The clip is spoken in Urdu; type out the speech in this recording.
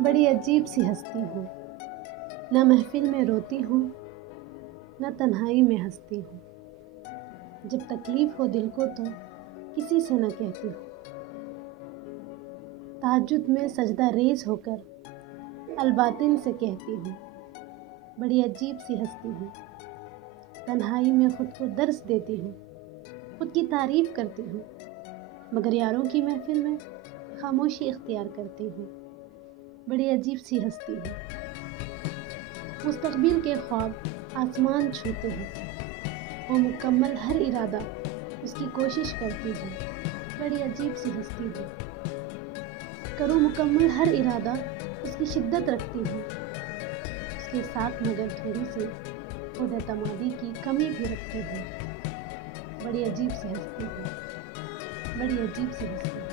بڑی عجیب سی ہستی ہوں، نہ محفل میں روتی ہوں نہ تنہائی میں ہنستی ہوں۔ جب تکلیف ہو دل کو تو کسی سے نہ کہتی ہوں۔ تہجد میں سجدہ ریز ہو کر الباطن سے کہتی ہوں، بڑی عجیب سی ہستی ہوں۔ تنہائی میں خود کو درس دیتی ہوں، خود کی تعریف کرتی ہوں، مگر یاروں کی محفل میں خاموشی اختیار کرتی ہوں۔ بڑی عجیب سی ہستی ہوں۔ مستقبل کے خواب آسمان چھوتے ہیں، وہ مکمل ہر ارادہ اس کی کوشش کرتی ہوں۔ بڑی عجیب سی ہستی ہوں۔ کروں مکمل ہر ارادہ اس کی شدت رکھتی ہوں، اس کے ساتھ مگر تھوڑی سی خود اعتمادی کی کمی بھی رکھتی ہوں۔ بڑی عجیب سی ہستی ہوں، بڑی عجیب سی ہستی ہوں۔